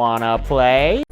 Wanna play?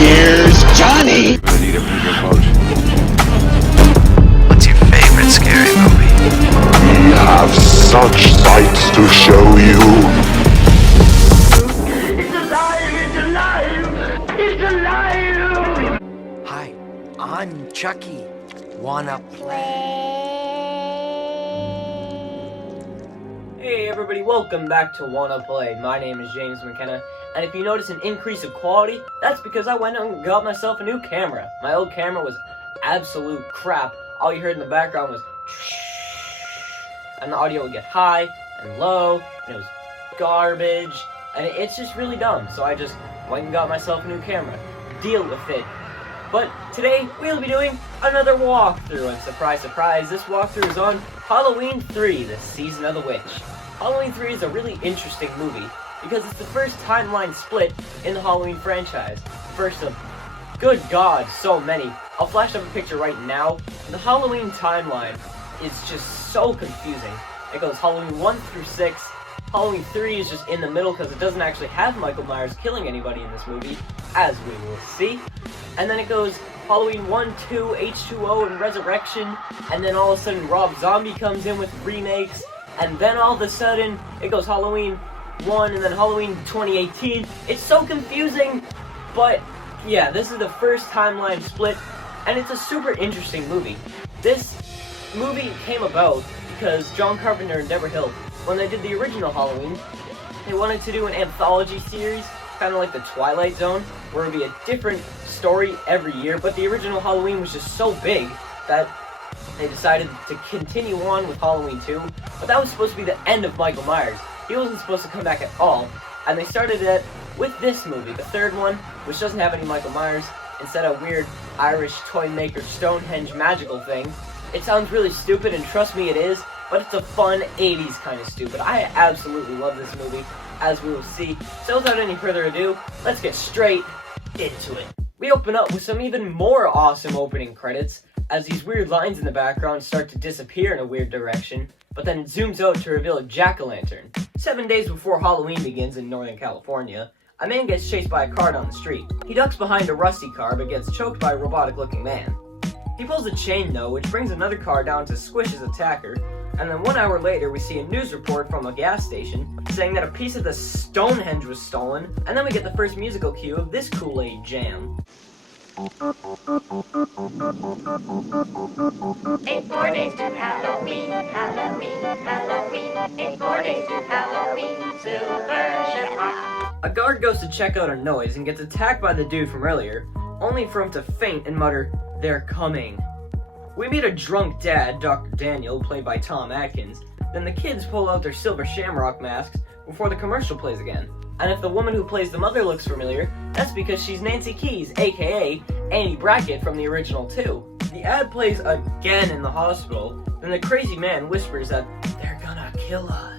Here's Johnny! Anita, bring your boat. What's your favorite scary movie? We have such sights to show you. It's alive! It's alive! It's alive! Hi, I'm Chucky. Wanna play? Hey everybody, welcome back to Wanna Play. My name is James McKenna, and if you notice an increase of quality, that's because I went and got myself a new camera. My old camera was absolute crap. All you heard in the background was and the audio would get high and low, and it was garbage, and it's just really dumb. So I just went and got myself a new camera. Deal with it. But today, we'll be doing another walkthrough, and surprise, surprise, this walkthrough is on Halloween 3, the Season of the Witch. Halloween 3 is a really interesting movie, because it's the first timeline split in the Halloween franchise. First of, good God, so many. I'll flash up a picture right now. The Halloween timeline is just so confusing. It goes Halloween 1 through 6, Halloween 3 is just in the middle because it doesn't actually have Michael Myers killing anybody in this movie, as we will see. And then it goes Halloween 1, 2, H2O, and Resurrection, and then all of a sudden Rob Zombie comes in with remakes, and then all of a sudden it goes Halloween 1 and then Halloween 2018. It's so confusing, but yeah, this is the first timeline split, and it's a super interesting movie. This movie came about because John Carpenter and Deborah Hill, when they did the original Halloween, they wanted to do an anthology series, kind of like the Twilight Zone, where it would be a different story every year, but the original Halloween was just so big that they decided to continue on with Halloween 2, but that was supposed to be the end of Michael Myers. He wasn't supposed to come back at all, and they started it with this movie, the third one, which doesn't have any Michael Myers. Instead of weird Irish toy maker Stonehenge magical thing. It sounds really stupid, and trust me it is, but it's a fun 80s kind of stupid. I absolutely love this movie, as we will see. So without any further ado, let's get straight into it. We open up with some even more awesome opening credits, as these weird lines in the background start to disappear in a weird direction, but then it zooms out to reveal a jack-o'-lantern. 7 days before Halloween begins in Northern California, a man gets chased by a car down the street. He ducks behind a rusty car but gets choked by a robotic-looking man. He pulls a chain though, which brings another car down to squish his attacker, and then 1 hour later we see a news report from a gas station saying that a piece of the Stonehenge was stolen, and then we get the first musical cue of this Kool-Aid jam. In 4 days to Halloween, Halloween, Halloween. In 4 days to Halloween, Silver Shamrock. A guard goes to check out a noise and gets attacked by the dude from earlier, only for him to faint and mutter, "They're coming." We meet a drunk dad, Dr. Daniel, played by Tom Atkins. Then the kids pull out their silver shamrock masks before the commercial plays again. And if the woman who plays the mother looks familiar, that's because she's Nancy Keys, aka Annie Brackett from the original 2. The ad plays again in the hospital, then the crazy man whispers that they're gonna kill us.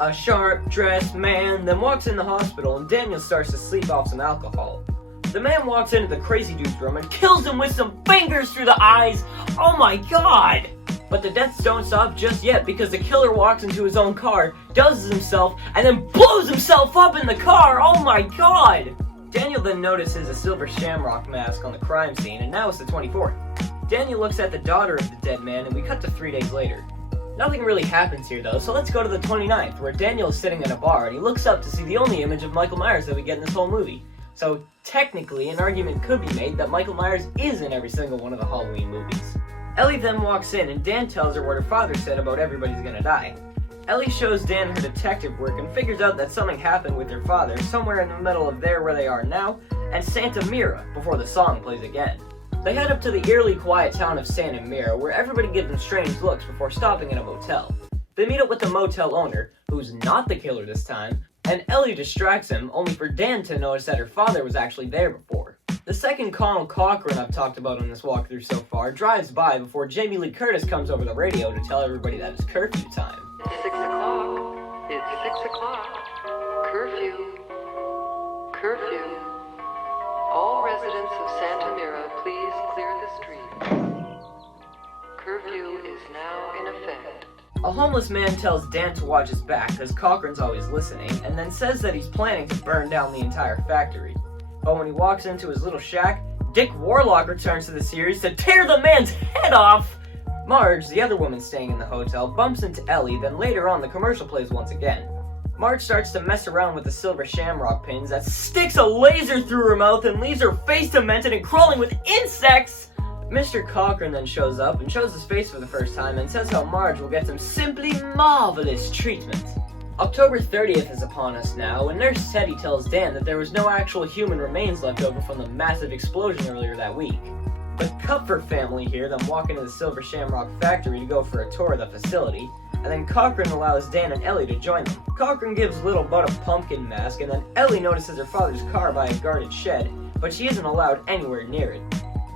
A sharp-dressed man then walks in the hospital and Daniel starts to sleep off some alcohol. The man walks into the crazy dude's room and kills him with some fingers through the eyes. Oh my god! But the deaths don't stop just yet because the killer walks into his own car, dozes himself, and then blows himself up in the car! Oh my god! Daniel then notices a silver shamrock mask on the crime scene, and now it's the 24th. Daniel looks at the daughter of the dead man, and we cut to 3 days later. Nothing really happens here though, so let's go to the 29th, where Daniel is sitting in a bar, and he looks up to see the only image of Michael Myers that we get in this whole movie. So technically, an argument could be made that Michael Myers is in every single one of the Halloween movies. Ellie then walks in and Dan tells her what her father said about everybody's gonna die. Ellie shows Dan her detective work and figures out that something happened with her father somewhere in the middle of there where they are now and Santa Mira before the song plays again. They head up to the eerily quiet town of Santa Mira where everybody gives them strange looks before stopping in a motel. They meet up with the motel owner, who's not the killer this time, and Ellie distracts him only for Dan to notice that her father was actually there before. The second Connell Cochran I've talked about in this walkthrough so far drives by before Jamie Lee Curtis comes over the radio to tell everybody that it's curfew time. It's 6 o'clock. It's 6 o'clock. Curfew. Curfew. All residents of Santa Mira, please clear the street. Curfew is now in effect. A homeless man tells Dan to watch his back because Cochran's always listening, and then says that he's planning to burn down the entire factory. But when he walks into his little shack, Dick Warlock returns to the series to tear the man's head off! Marge, the other woman staying in the hotel, bumps into Ellie, then later on the commercial plays once again. Marge starts to mess around with the silver shamrock pins that sticks a laser through her mouth and leaves her face demented and crawling with insects! Mr. Cochran then shows up and shows his face for the first time and says how Marge will get some simply marvelous treatment. October 30th is upon us now, and Nurse Teddy tells Dan that there was no actual human remains left over from the massive explosion earlier that week. The Kupfer family here then walk into the Silver Shamrock factory to go for a tour of the facility, and then Cochran allows Dan and Ellie to join them. Cochran gives little Bud a pumpkin mask, and then Ellie notices her father's car by a guarded shed, but she isn't allowed anywhere near it.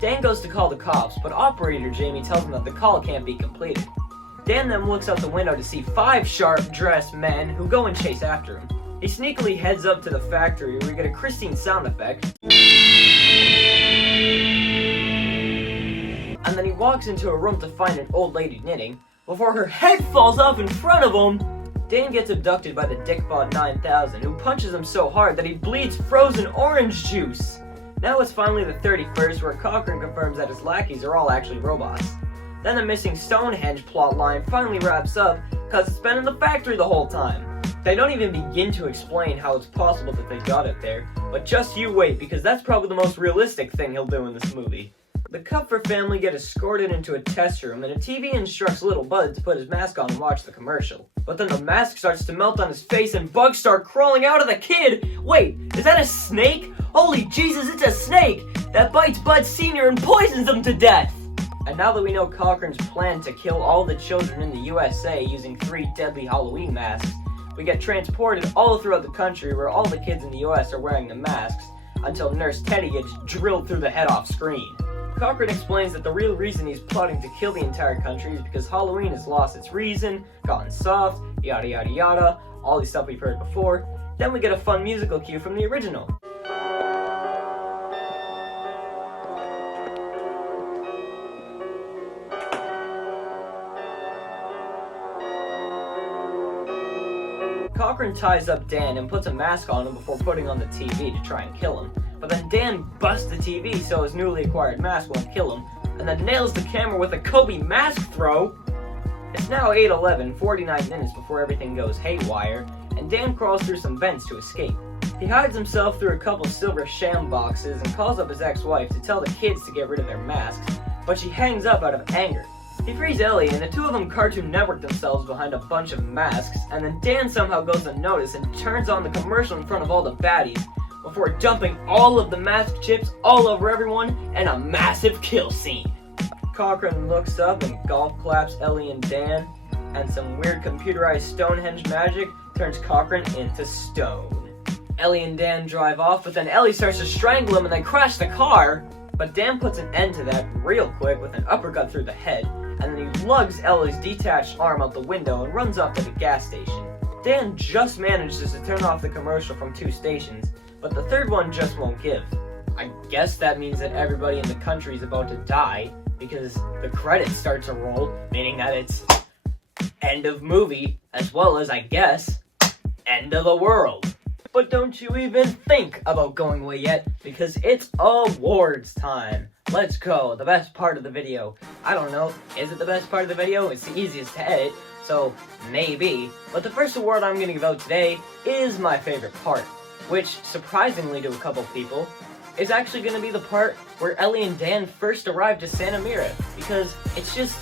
Dan goes to call the cops, but operator Jamie tells him that the call can't be completed. Dan then looks out the window to see 5 sharp-dressed men who go and chase after him. He sneakily heads up to the factory where we get a Christine sound effect. And then he walks into a room to find an old lady knitting, before her head falls off in front of him. Dan gets abducted by the Dickbot 9000, who punches him so hard that he bleeds frozen orange juice. Now it's finally the 31st, where Cochran confirms that his lackeys are all actually robots. Then the missing Stonehenge plotline finally wraps up, cause it's been in the factory the whole time. They don't even begin to explain how it's possible that they got it there, but just you wait, because that's probably the most realistic thing he'll do in this movie. The Kupfer family get escorted into a test room, and a TV instructs little Bud to put his mask on and watch the commercial. But then the mask starts to melt on his face and bugs start crawling out of the kid! Wait, is that a snake? Holy Jesus, it's a snake! That bites Bud Sr. and poisons him to death! And now that we know Cochran's plan to kill all the children in the USA using 3 deadly Halloween masks, we get transported all throughout the country where all the kids in the US are wearing the masks, until Nurse Teddy gets drilled through the head off screen. Cochran explains that the real reason he's plotting to kill the entire country is because Halloween has lost its reason, gotten soft, yada yada yada, all the stuff we've heard before. Then we get a fun musical cue from the original. Cochran ties up Dan and puts a mask on him before putting on the TV to try and kill him. But then Dan busts the TV so his newly acquired mask won't kill him, and then nails the camera with a Kobe mask throw. It's now 8:11, 49 minutes before everything goes haywire, and Dan crawls through some vents to escape. He hides himself through a couple silver sham boxes and calls up his ex-wife to tell the kids to get rid of their masks, but she hangs up out of anger. He frees Ellie, and the two of them Cartoon Network themselves behind a bunch of masks, and then Dan somehow goes unnoticed and turns on the commercial in front of all the baddies, before dumping all of the mask chips all over everyone and a massive kill scene. Cochran looks up and golf claps Ellie and Dan, and some weird computerized Stonehenge magic turns Cochran into stone. Ellie and Dan drive off, but then Ellie starts to strangle him and they crash the car, but Dan puts an end to that real quick with an uppercut through the head, and then he lugs Ellie's detached arm out the window and runs off to the gas station. Dan just manages to turn off the commercial from 2 stations, but the third one just won't give. I guess that means that everybody in the country is about to die, because the credits start to roll, meaning that it's end of movie, as well as, I guess, end of the world. But don't you even think about going away yet, because it's awards time. Let's go, the best part of the video. I don't know, is it the best part of the video? It's the easiest to edit, so maybe. But the first award I'm gonna give out today is my favorite part, which, surprisingly to a couple people, is actually gonna be the part where Ellie and Dan first arrived to Santa Mira, because it's just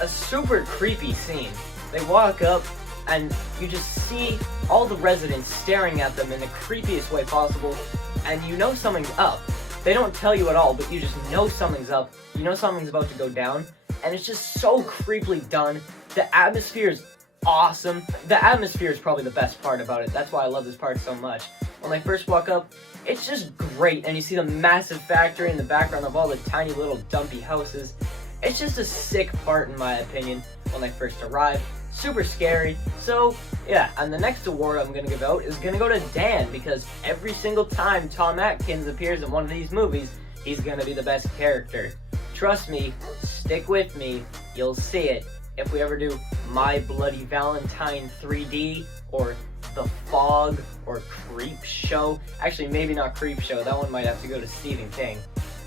a super creepy scene. They walk up, and you just see all the residents staring at them in the creepiest way possible, and you know something's up. They don't tell you at all, but you just know something's up, you know something's about to go down, and it's just so creepily done. The atmosphere is awesome. The atmosphere is probably the best part about it. That's why I love this part so much. When they first walk up, it's just great, and you see the massive factory in the background of all the tiny little dumpy houses. It's just a sick part in my opinion when they first arrive. super scary. So yeah, and the next award I'm gonna give out is gonna go to Dan, because every single time Tom Atkins appears in one of these movies, he's gonna be the best character. Trust me, stick with me, you'll see it. If we ever do My Bloody Valentine 3D, or The Fog, or Creep Show. Actually, maybe not Creep Show, that one might have to go to Stephen King.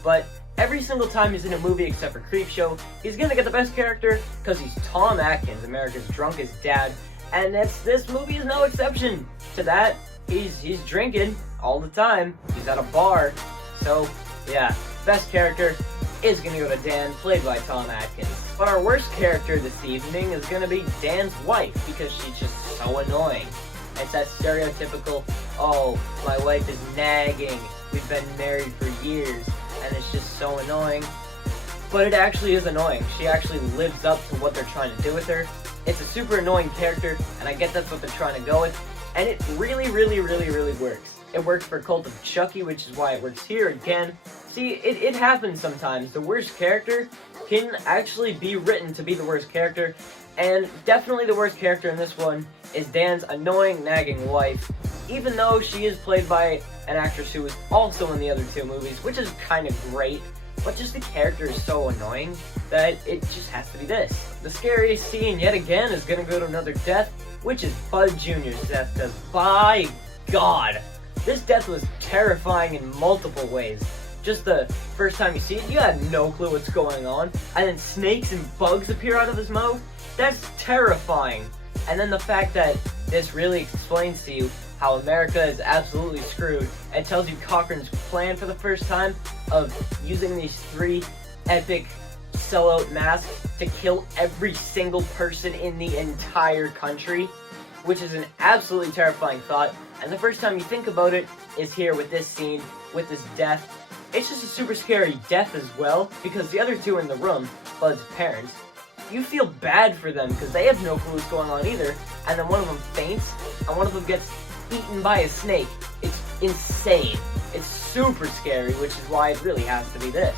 But every single time he's in a movie except for Creep Show, he's gonna get the best character because he's Tom Atkins, America's drunkest dad. And this movie is no exception to that. He's drinking all the time. He's at a bar. So yeah, best character is gonna go to Dan, played by Tom Atkins. But our worst character this evening is gonna be Dan's wife, because she's just so annoying. It's that stereotypical, oh, my wife is nagging, we've been married for years, and it's just so annoying. But it actually is annoying. She actually lives up to what they're trying to do with her. It's a super annoying character, and I get that's what they're trying to go with, and it really works. It works for Cult of Chucky, which is why it works here again. See, it happens sometimes. The worst character can actually be written to be the worst character, and definitely the worst character in this one is Dan's annoying, nagging wife, even though she is played by an actress who was also in the other two movies, which is kind of great, but just the character is so annoying that it just has to be this. The scariest scene yet again is gonna go to another death, which is Bud Jr.'s death, because by God, this death was terrifying in multiple ways. Just the first time you see it, you had no clue what's going on, and then snakes and bugs appear out of his mouth. That's terrifying. And then the fact that this really explains to you how America is absolutely screwed, and tells you Cochrane's plan for the first time of using these 3 epic sellout masks to kill every single person in the entire country, which is an absolutely terrifying thought. And the first time you think about it is here with this scene, with this death. It's just a super scary death as well, because the other two in the room, Bud's parents, you feel bad for them because they have no clue what's going on either, and then one of them faints, and one of them gets eaten by a snake. It's insane. It's super scary, which is why it really has to be this.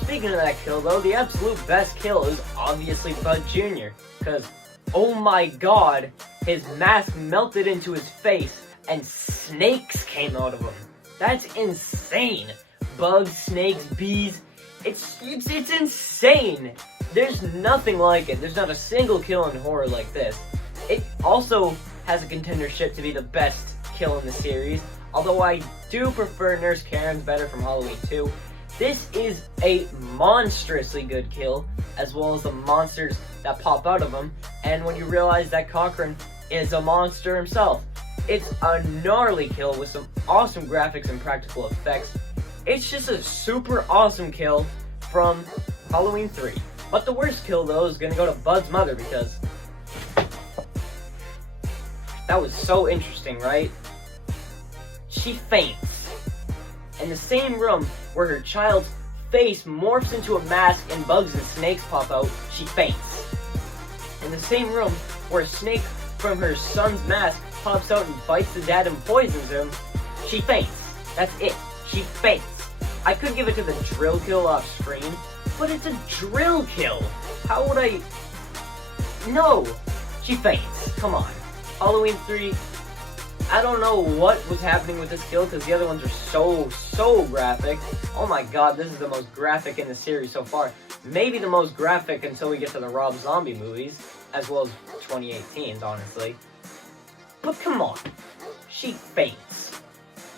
Speaking of that kill though, the absolute best kill is obviously Bud Jr., because, oh my God, his mask melted into his face, and snakes came out of him. That's insane. Bugs, snakes, bees, it's insane. There's nothing like it. There's not a single kill in horror like this. It also has a contendership to be the best kill in the series, although I do prefer Nurse Karen's better from Halloween 2. This is a monstrously good kill, as well as the monsters that pop out of him, and when you realize that Cochrane is a monster himself. It's a gnarly kill with some awesome graphics and practical effects. It's just a super awesome kill from Halloween 3. But the worst kill though is gonna go to Bud's mother, because that was so interesting, right? She faints in the same room where her child's face morphs into a mask and bugs and snakes pop out. She faints in the same room where a snake from her son's mask pops out and bites the dad and poisons him. She faints. That's it. She faints. I could give it to the drill kill off screen, but it's a drill kill. How would I? No. She faints. Come on. Halloween 3, I don't know what was happening with this kill, because the other ones are so graphic. Oh my God, this is the most graphic in the series so far. Maybe the most graphic until we get to the Rob Zombie movies, as well as 2018's, honestly. But come on. She faints.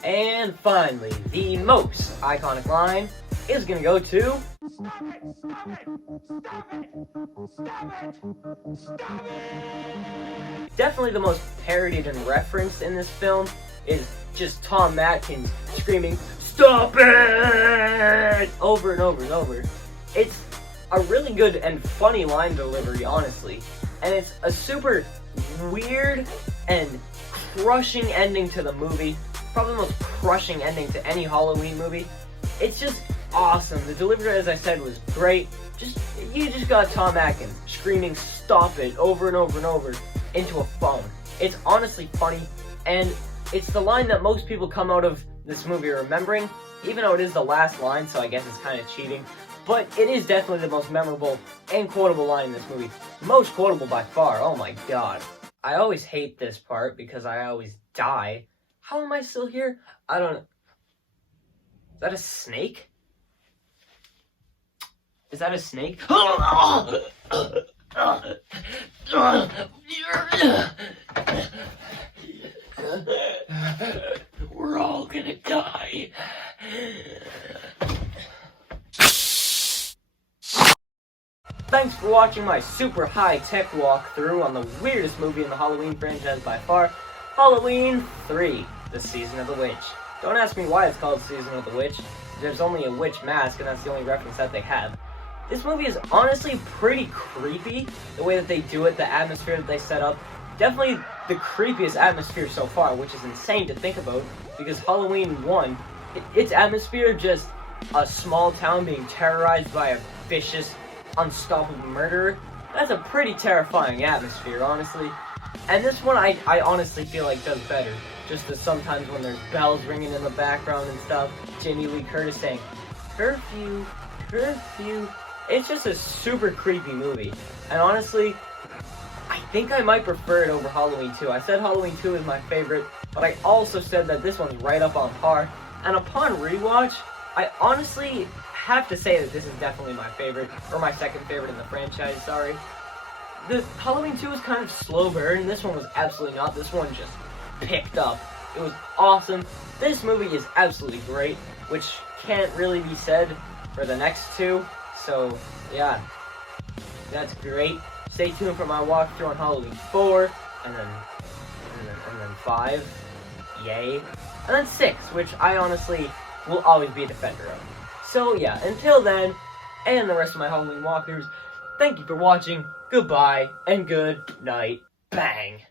And finally, the most iconic line is gonna go to... Definitely the most parodied and referenced in this film is just Tom Atkins screaming, "Stop it!" over and over and over. It's a really good and funny line delivery, honestly. And it's a super weird and crushing ending to the movie. Probably the most crushing ending to any Halloween movie. It's just awesome. The delivery, as I said, was great. You just got Tom Atkins screaming "stop it" over and over and over into a phone. It's honestly funny, and it's the line that most people come out of this movie remembering, even though it is the last line, so I guess it's kind of cheating. But it is definitely the most memorable and quotable line in this movie. Most quotable by far, oh my god. I always hate this part because I always die. How am I still here? I don't... Is that a snake? Is that a snake? We're all gonna die. Thanks for watching my super high-tech walkthrough on the weirdest movie in the Halloween franchise by far, Halloween 3, The Season of the Witch. Don't ask me why it's called Season of the Witch. There's only a witch mask, and that's the only reference that they have. This movie is honestly pretty creepy, the way that they do it, the atmosphere that they set up. Definitely the creepiest atmosphere so far, which is insane to think about, because Halloween 1, its atmosphere, just a small town being terrorized by a vicious, unstoppable murderer, that's a pretty terrifying atmosphere, honestly. And this one, I honestly feel like does better. Just as sometimes when there's bells ringing in the background and stuff, Jamie Lee Curtis saying, curfew, curfew. It's just a super creepy movie. And honestly, I think I might prefer it over Halloween 2. I said Halloween 2 is my favorite, but I also said that this one's right up on par. And upon rewatch, I honestly have to say that this is definitely my favorite, or my second favorite in the franchise, sorry. The Halloween 2 was kind of slow burn, this one was absolutely not. This one just picked up. It was awesome. This movie is absolutely great, which can't really be said for the next two. So, yeah, that's great. Stay tuned for my walkthrough on Halloween 4, and then 5, yay, and then 6, which I honestly will always be a defender of. So yeah, until then, and the rest of my Halloween walkthroughs, thank you for watching, goodbye, and good night, bang.